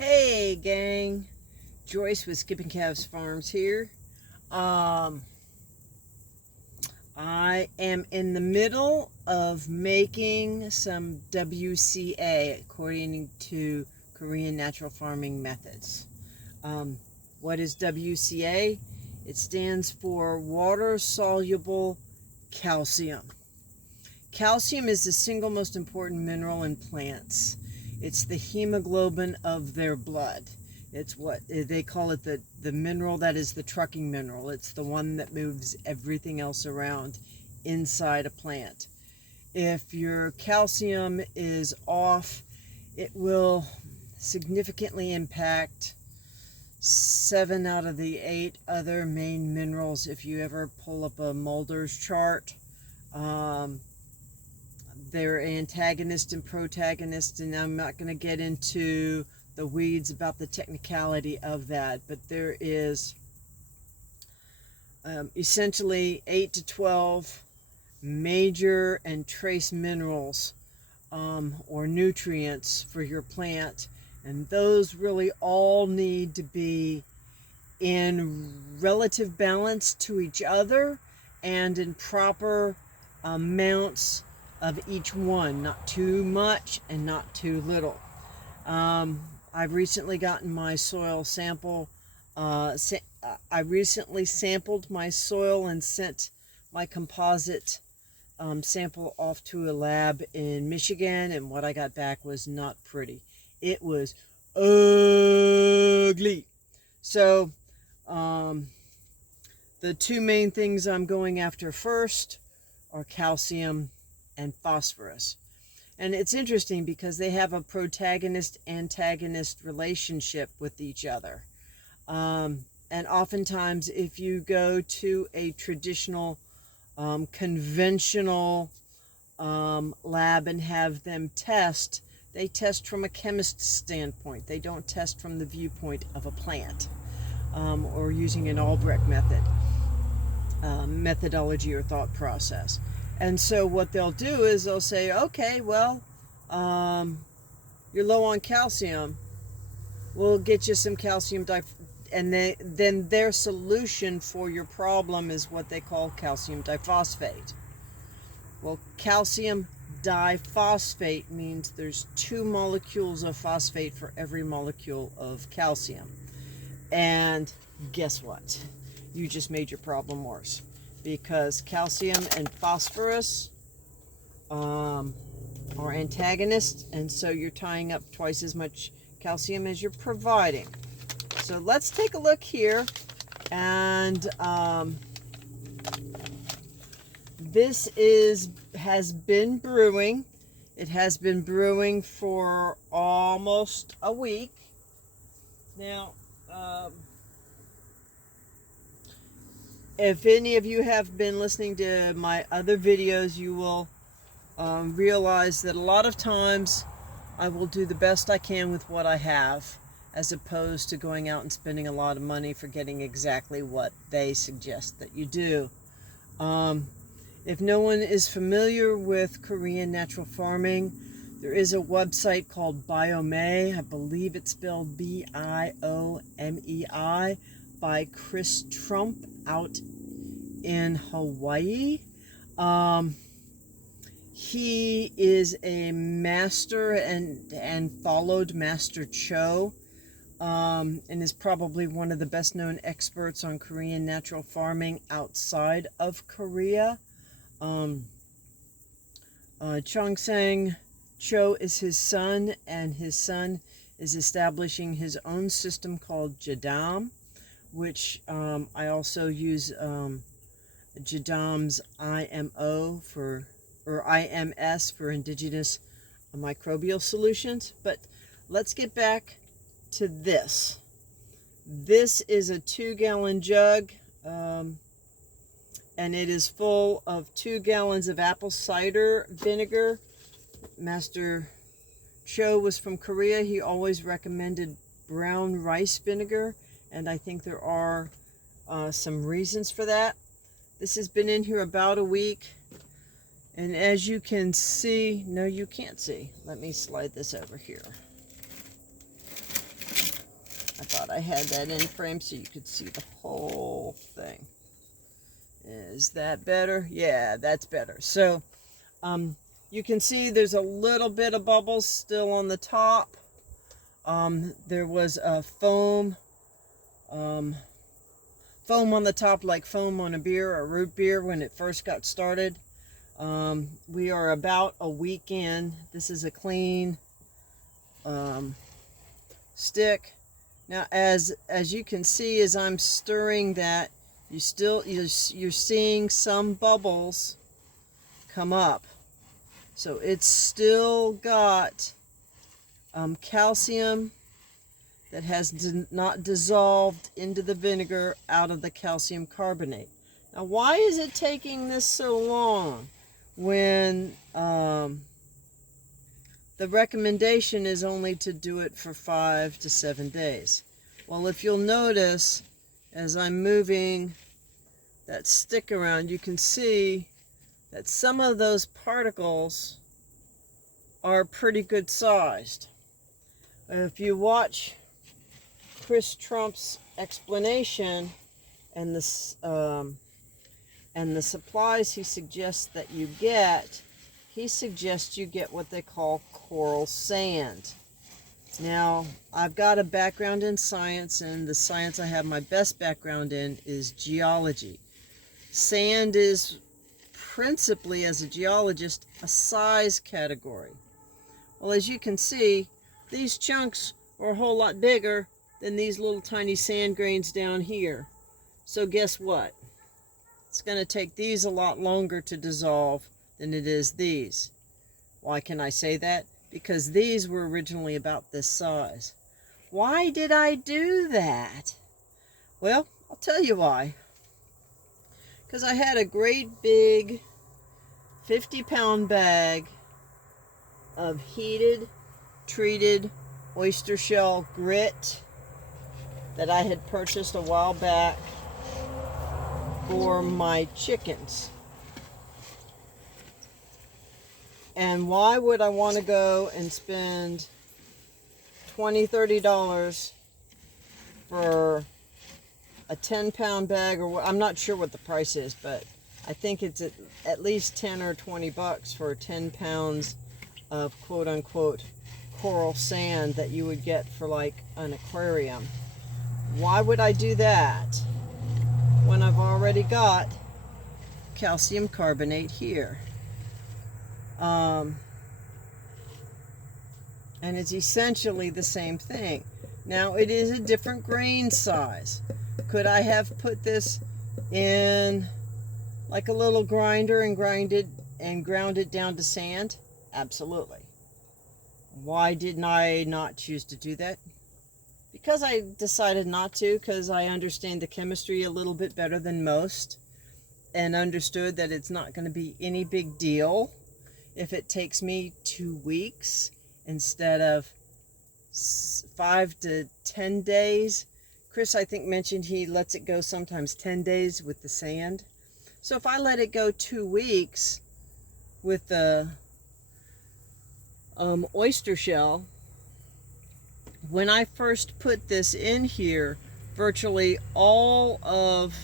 Hey gang, Joyce with Skipping Calves Farms here. I am in the middle of making some WCA according to Korean natural farming methods. What is WCA? It stands for water soluble calcium. Calcium is the single most important mineral in plants. It's the hemoglobin of their blood. It's what they call it, the mineral that is the trucking mineral. It's the one that moves everything else around inside a plant. If your calcium is off, it will significantly impact 7 out of the 8 other main minerals. If you ever pull up a Mulder's chart, they're antagonist and protagonist, and I'm not going to get into the weeds about the technicality of that, but there is essentially 8 to 12 major and trace minerals or nutrients for your plant, and those really all need to be in relative balance to each other and in proper amounts of each one, not too much and not too little. I've recently gotten my soil sample. I recently sampled my soil and sent my composite sample off to a lab in Michigan, and what I got back was not pretty. It was ugly. So the two main things I'm going after first are calcium and phosphorus. And it's interesting because they have a protagonist-antagonist relationship with each other. And oftentimes, if you go to a traditional, conventional lab and have them test, they test from a chemist's standpoint. They don't test from the viewpoint of a plant or using an Albrecht method, methodology or thought process. And so what they'll do is they'll say, okay, well, you're low on calcium. We'll get you some calcium and then their solution for your problem is what they call calcium diphosphate. Well, calcium diphosphate means there's 2 molecules of phosphate for every molecule of calcium. And guess what? You just made your problem worse, because calcium and phosphorus are antagonists, and so you're tying up twice as much calcium as you're providing. So let's take a look here, and this has been brewing. It has been brewing for almost a week now. If any of you have been listening to my other videos, you will realize that a lot of times I will do the best I can with what I have, as opposed to going out and spending a lot of money for getting exactly what they suggest that you do. If no one is familiar with Korean natural farming, there is a website called Biomei. I believe it's spelled Biomei, by Chris Trump out in Hawaii. He is a master and followed Master Cho, and is probably one of the best known experts on Korean natural farming outside of Korea. Chongsang Cho is his son, and his son is establishing his own system called Jadam, which I also use Jadam's IMO or IMS for indigenous microbial solutions. But let's get back to this. This is a 2-gallon jug, and it is full of 2 gallons of apple cider vinegar. Master Cho was from Korea. He always recommended brown rice vinegar, and I think there are some reasons for that. This has been in here about a week, and as you can see, no, you can't see. Let me slide this over here. I thought I had that in frame so you could see the whole thing. Is that better? Yeah, that's better. So you can see there's a little bit of bubbles still on the top. There was a foam on the top, like foam on a beer or root beer when it first got started. We are about a week in. This is a clean stick. Now, as you can see, as I'm stirring that, you're seeing some bubbles come up. So it's still got calcium that has not dissolved into the vinegar out of the calcium carbonate. Now, why is it taking this so long when the recommendation is only to do it for 5 to 7 days? Well, if you'll notice, as I'm moving that stick around, you can see that some of those particles are pretty good sized. If you watch Chris Trump's explanation and the supplies he suggests that you get, he suggests you get what they call coral sand. Now, I've got a background in science, and the science I have my best background in is geology. Sand is principally, as a geologist, a size category. Well, as you can see, these chunks are a whole lot bigger than these little tiny sand grains down here. So guess what? It's going to take these a lot longer to dissolve than it is these. Why can I say that? Because these were originally about this size. Why did I do that? Well, I'll tell you why. Because I had a great big 50-pound bag of heated, treated oyster shell grit that I had purchased a while back for my chickens. And why would I want to go and spend $20-$30 for a 10-pound bag, or I'm not sure what the price is, but I think it's at least 10 or 20 bucks for 10 pounds of quote-unquote coral sand that you would get for like an aquarium. Why would I do that when I've already got calcium carbonate here? And it's essentially the same thing. Now, it is a different grain size. Could I have put this in like a little grinder and ground it down to sand? Absolutely. Why didn't I not choose to do that? Because I decided not to, because I understand the chemistry a little bit better than most, and understood that it's not going to be any big deal if it takes me 2 weeks instead of 5 to 10 days. Chris, I think, mentioned he lets it go sometimes 10 days with the sand. So if I let it go 2 weeks with the oyster shell, when I first put this in here, virtually all of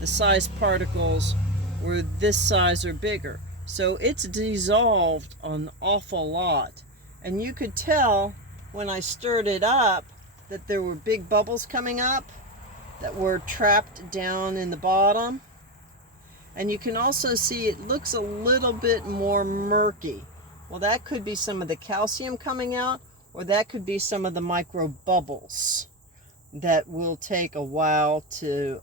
the size particles were this size or bigger. So it's dissolved an awful lot. And you could tell when I stirred it up that there were big bubbles coming up that were trapped down in the bottom. And you can also see it looks a little bit more murky. Well, that could be some of the calcium coming out, or that could be some of the micro bubbles that will take a while to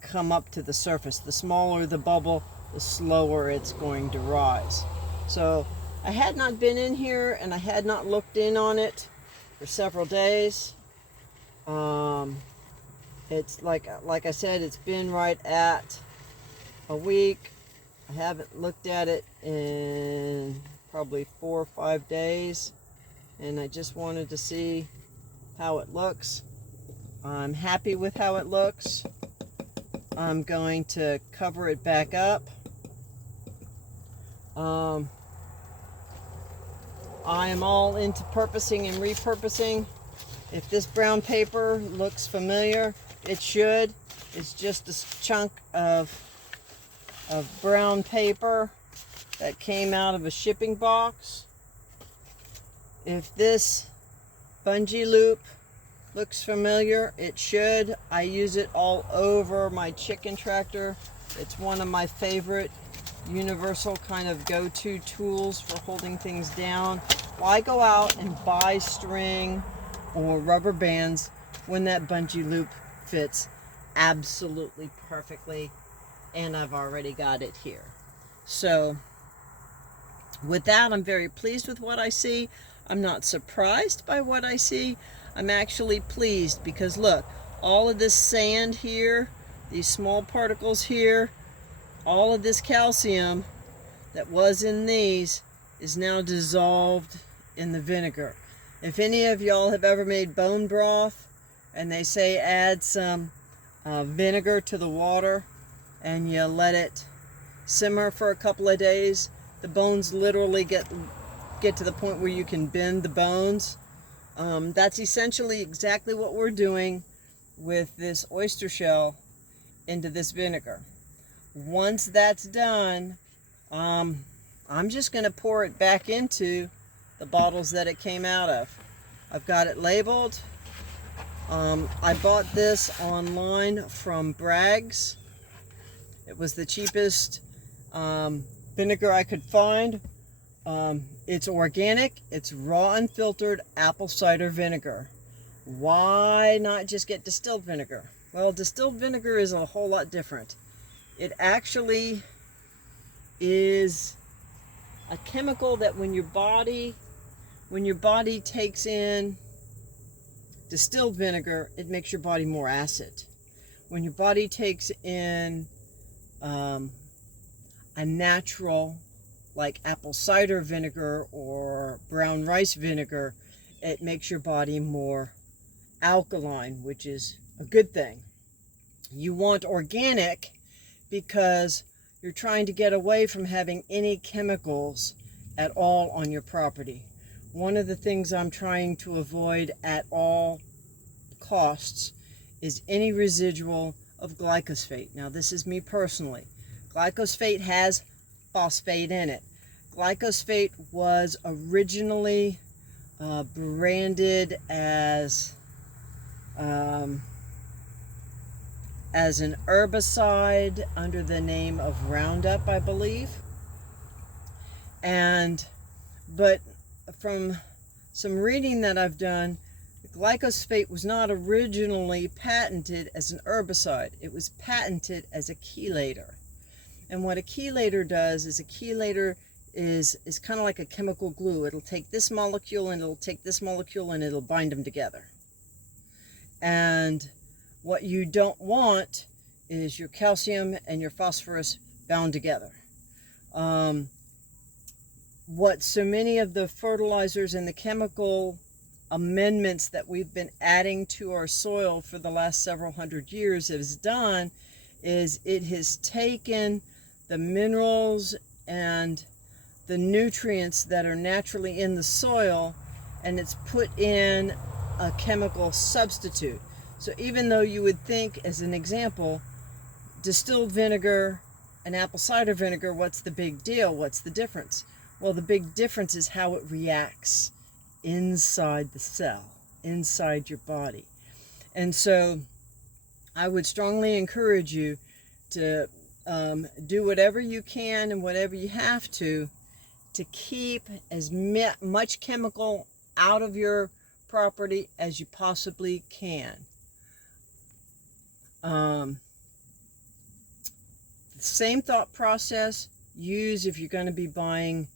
come up to the surface. The smaller the bubble, the slower it's going to rise. So I had not been in here and I had not looked in on it for several days. It's like I said, it's been right at a week. I haven't looked at it in probably 4 or 5 days, and I just wanted to see how it looks. I'm happy with how it looks. I'm going to cover it back up. I am all into purposing and repurposing. If this brown paper looks familiar, it should. It's just a chunk of brown paper that came out of a shipping box. If this bungee loop looks familiar, it should. I use it all over my chicken tractor. It's one of my favorite universal kind of go-to tools for holding things down. Why go out and buy string or rubber bands when that bungee loop fits absolutely perfectly, and I've already got it here. So with that, I'm very pleased with what I see. I'm not surprised by what I see. I'm actually pleased because look, all of this sand here, these small particles here, all of this calcium that was in these is now dissolved in the vinegar. If any of y'all have ever made bone broth and they say add some vinegar to the water and you let it simmer for a couple of days, the bones literally get to the point where you can bend the bones. That's essentially exactly what we're doing with this oyster shell into this vinegar. Once that's done, I'm just going to pour it back into the bottles that it came out of. I've got it labeled. I bought this online from Bragg's. It was the cheapest vinegar I could find. It's organic, it's raw unfiltered apple cider vinegar. Why not just get distilled vinegar? Well, distilled vinegar is a whole lot different. It actually is a chemical that when your body takes in distilled vinegar, it makes your body more acid. When your body takes in a natural, like apple cider vinegar or brown rice vinegar, it makes your body more alkaline, which is a good thing. You want organic because you're trying to get away from having any chemicals at all on your property. One of the things I'm trying to avoid at all costs is any residual of glyphosate. Now, this is me personally. Glyphosate has phosphate in it. Glyphosate was originally branded as an herbicide under the name of Roundup, I believe. But from some reading that I've done, glyphosate was not originally patented as an herbicide. It was patented as a chelator. And what a chelator does is a chelator is kind of like a chemical glue. It'll take this molecule and it'll take this molecule and it'll bind them together. And what you don't want is your calcium and your phosphorus bound together. What so many of the fertilizers and the chemical amendments that we've been adding to our soil for the last several hundred years has done is it has taken the minerals and the nutrients that are naturally in the soil and it's put in a chemical substitute. So even though you would think, as an example, distilled vinegar and apple cider vinegar, what's the big deal? What's the difference? Well, the big difference is how it reacts inside the cell, inside your body. And so I would strongly encourage you to do whatever you can and whatever you have to keep as much chemical out of your property as you possibly can. The same thought process use if you're going to be buying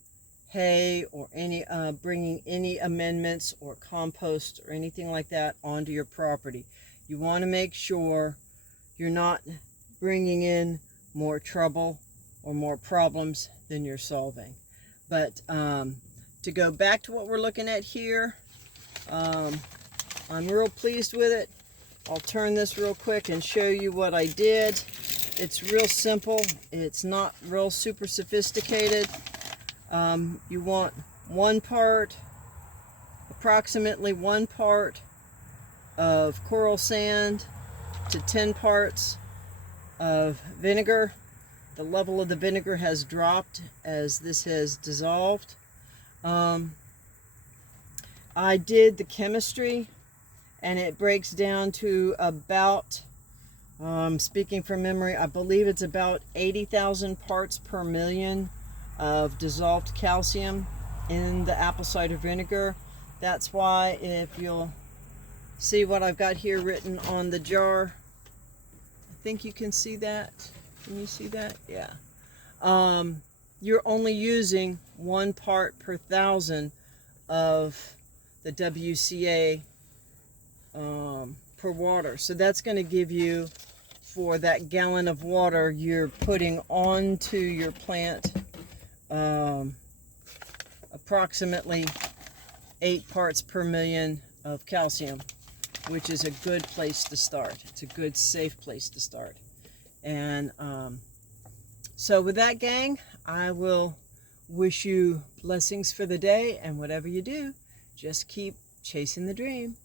hay or any bringing any amendments or compost or anything like that onto your property. You want to make sure you're not bringing in more trouble or more problems than you're solving. But to go back to what we're looking at here, I'm real pleased with it. I'll turn this real quick and show you what I did. It's real simple. It's not real super sophisticated. You want approximately one part of coral sand to 10 parts of vinegar. The level of the vinegar has dropped as this has dissolved. I did the chemistry, and it breaks down to about, speaking from memory, I believe it's about 80,000 parts per million of dissolved calcium in the apple cider vinegar. That's why, if you'll see what I've got here written on the jar, I think you can see that. Can you see that? Yeah. You're only using 1 part per 1,000 of the WCA per water. So that's going to give you, for that gallon of water you're putting onto your plant, approximately 8 parts per million of calcium, which is a good place to start. It's a good, safe place to start. And so with that, gang, I will wish you blessings for the day, and whatever you do, just keep chasing the dream.